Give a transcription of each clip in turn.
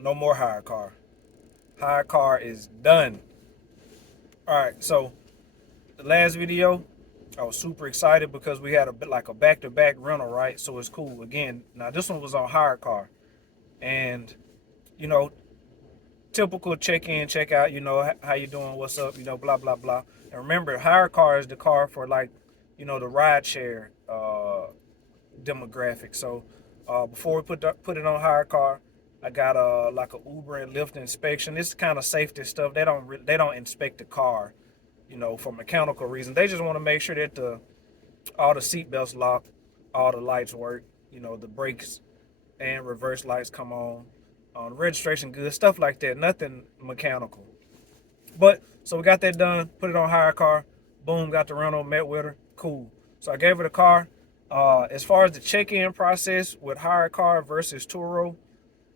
No more hire car. Hire car is done. All right, so the last video, I was super excited because we had a bit like a back-to-back rental, right? So it's cool. Again, now this one was on hire car, and you know, typical check-in, check-out. How you doing? What's up? Blah blah blah. And remember, hire car is the car for like, the ride share demographic. So before we put it on hire car, I got like a Uber and Lyft inspection. This is kind of safety stuff. They don't inspect the car, for mechanical reasons. They just want to make sure that all the seat belts lock, all the lights work, the brakes and reverse lights come on, registration good, stuff like that. Nothing mechanical. But so we got that done, put it on hire car, boom, got the rental, met with her, cool. So I gave her the car. As far as the check-in process with hire car versus Turo,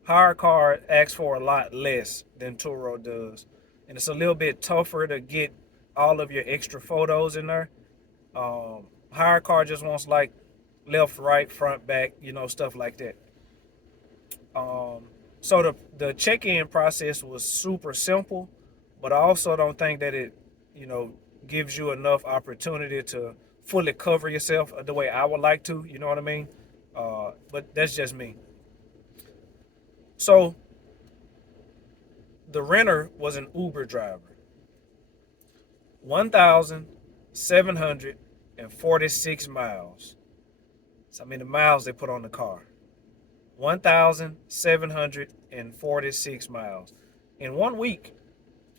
hire car asks for a lot less than Turo does, and it's a little bit tougher to get all of your extra photos in there. Hire car just wants like left, right, front, back, stuff like that. So the check-in process was super simple, but I also don't think that it, you know, gives you enough opportunity to fully cover yourself the way I would like to. You know what I mean? But that's just me. So the renter was an Uber driver. 1,746 miles. So I mean the miles they put on the car. 1,746 miles in 1 week,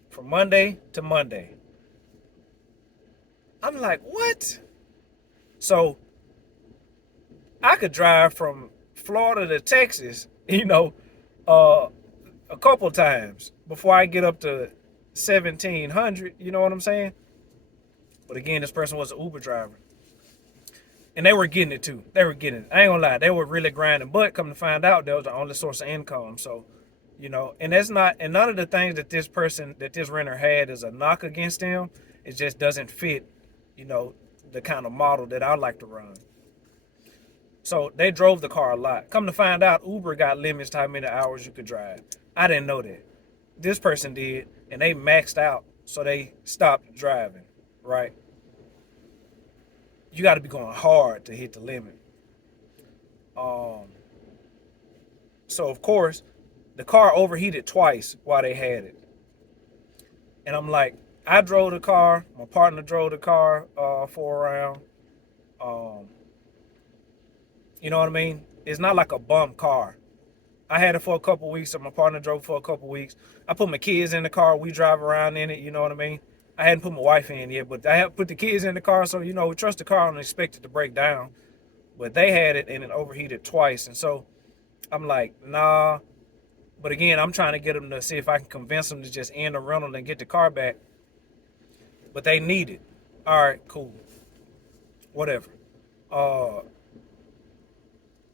from Monday to Monday. I'm like, what? So I could drive from Florida to Texas, uh, a couple times before I get up to 1,700. You know what I'm saying? But again, this person was an Uber driver. And they were getting it too. They were getting it. I ain't gonna lie, they were really grinding. But come to find out, that was the only source of income. So, and that's not, and none of the things that this renter had is a knock against them. It just doesn't fit, you know, the kind of model that I like to run. So they drove the car a lot. Come to find out, Uber got limits to how many hours you could drive. I didn't know that. This person did, and they maxed out, so they stopped driving, right? You got to be going hard to hit the limit. Um, so of course, the car overheated twice while they had it, and I'm like, I drove the car. My partner drove the car for a round. Um, you know what I mean? It's not like a bum car. I had it for a couple weeks, and my partner drove for a couple weeks. I put my kids in the car. We drive around in it. You know what I mean? I hadn't put my wife in yet, but I had put the kids in the car, so we trust the car and expect it to break down. But they had it and it overheated twice, and so I'm like, nah. But again, I'm trying to get them to see if I can convince them to just end the rental and get the car back. But they need it. All right, cool, whatever. Uh,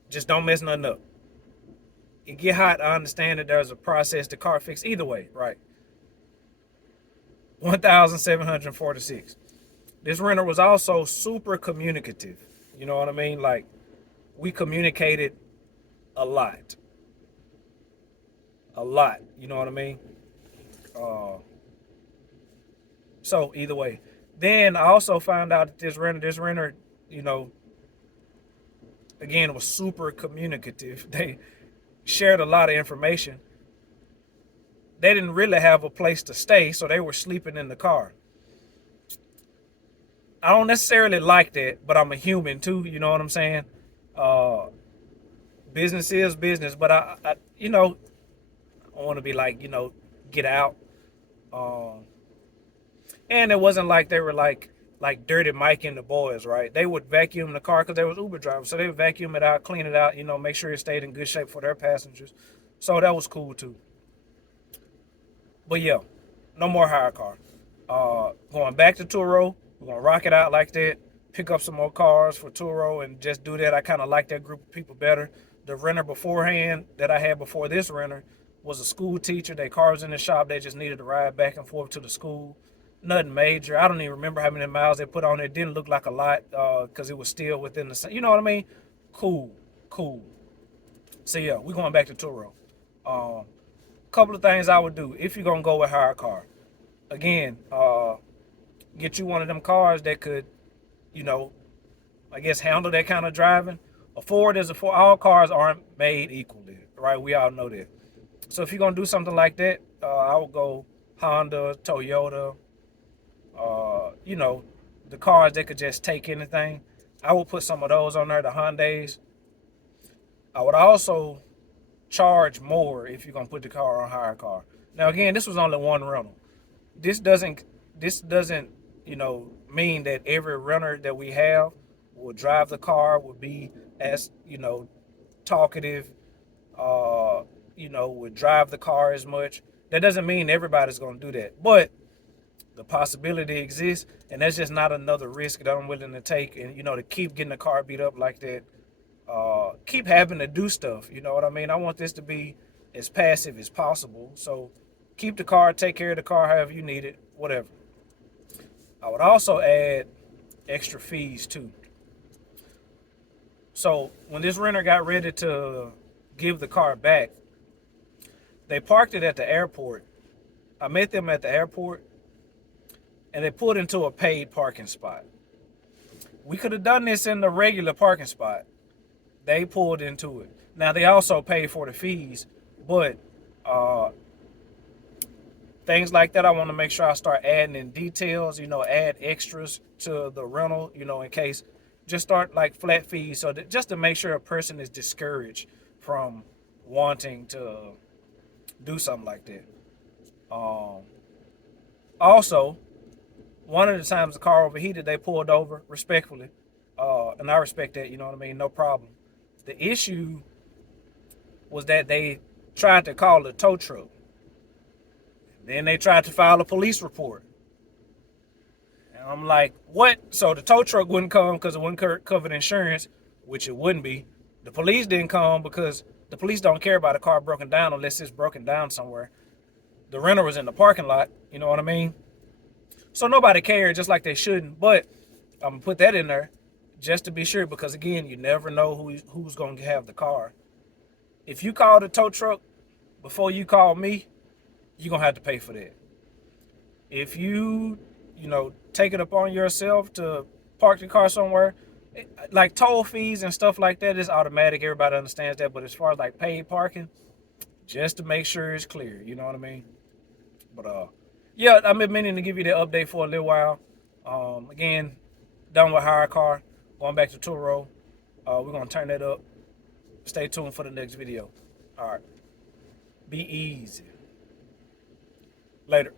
just don't mess nothing up. It get hot. I understand that there's a process to car fix either way, right? 1,746. This renter was also super communicative. You know what I mean? Like, we communicated a lot. A lot. You know what I mean? Uh, so either way. Then I also found out that this renter, you know, again, was super communicative. They shared a lot of information. They didn't really have a place to stay, so they were sleeping in the car. I don't necessarily like that, but I'm a human too. You know what I'm saying? Uh, Business is business, but I want to be like, get out. Um, and it wasn't like they were like Dirty Mike and the boys, right? They would vacuum the car because they was Uber drivers, so they would vacuum it out, clean it out, make sure it stayed in good shape for their passengers. So that was cool too. But yeah, no more hire car. Going back to Turo, we're gonna rock it out like that. Pick up some more cars for Turo and just do that. I kind of like that group of people better. The renter beforehand that I had before this renter was a school teacher. Their car was in the shop. They just needed to ride back and forth to the school. Nothing major. I don't even remember how many miles they put on it. It didn't look like a lot because it was still within the same. You know what I mean? Cool, cool. So yeah, we're going back to Turo. Um, couple of things I would do if you're gonna go with Hyrecar. Again, get you one of them cars that could, you know, I guess handle that kind of driving. A Ford is a Ford. All cars aren't made equally, right? We all know that. So if you're gonna do something like that, I would go Honda, Toyota, you know, the cars that could just take anything. I would put some of those on there, the Hyundais. I would also charge more if you're gonna put the car on Hyrecar. Now again, this was only one rental. This doesn't this doesn't, you know, mean that every renter that we have will drive the car, will be as, you know, talkative, uh, you know, would drive the car as much. That doesn't mean everybody's gonna do that. But the possibility exists, and that's just not another risk that I'm willing to take. And you know, to keep getting the car beat up like that, keep having to do stuff. You know what I mean? I want this to be as passive as possible. So keep the car, take care of the car however you need it, whatever. I would also add extra fees too. So when this renter got ready to give the car back, they parked it at the airport. I met them at the airport, and they pulled into a paid parking spot. We could have done this in the regular parking spot. They pulled into it. Now they also paid for the fees, but things like that, I want to make sure I start adding in details. You know, add extras to the rental. You know, in case, just start like flat fees, so that just to make sure a person is discouraged from wanting to do something like that. Also, one of the times the car overheated, they pulled over respectfully, and I respect that. You know what I mean? No problem. The issue was that they tried to call a tow truck. Then they tried to file a police report. And I'm like, what? So the tow truck wouldn't come because it wouldn't cover insurance, which it wouldn't be. The police didn't come because the police don't care about a car broken down unless it's broken down somewhere. The renter was in the parking lot. You know what I mean? So nobody cared, just like they shouldn't. But I'm gonna put that in there just to be sure, because again, you never know who's gonna have the car. If you call the tow truck before you call me, you're gonna have to pay for that. If you know, take it upon yourself to park the car somewhere, like toll fees and stuff like that is automatic. Everybody understands that. But as far as like paid parking, just to make sure it's clear, you know what I mean? But yeah, I've been meaning to give you the update for a little while. Again, done with Hyrecar, going back to Turo. We're gonna turn that up. Stay tuned for the next video. All right, be easy. Later.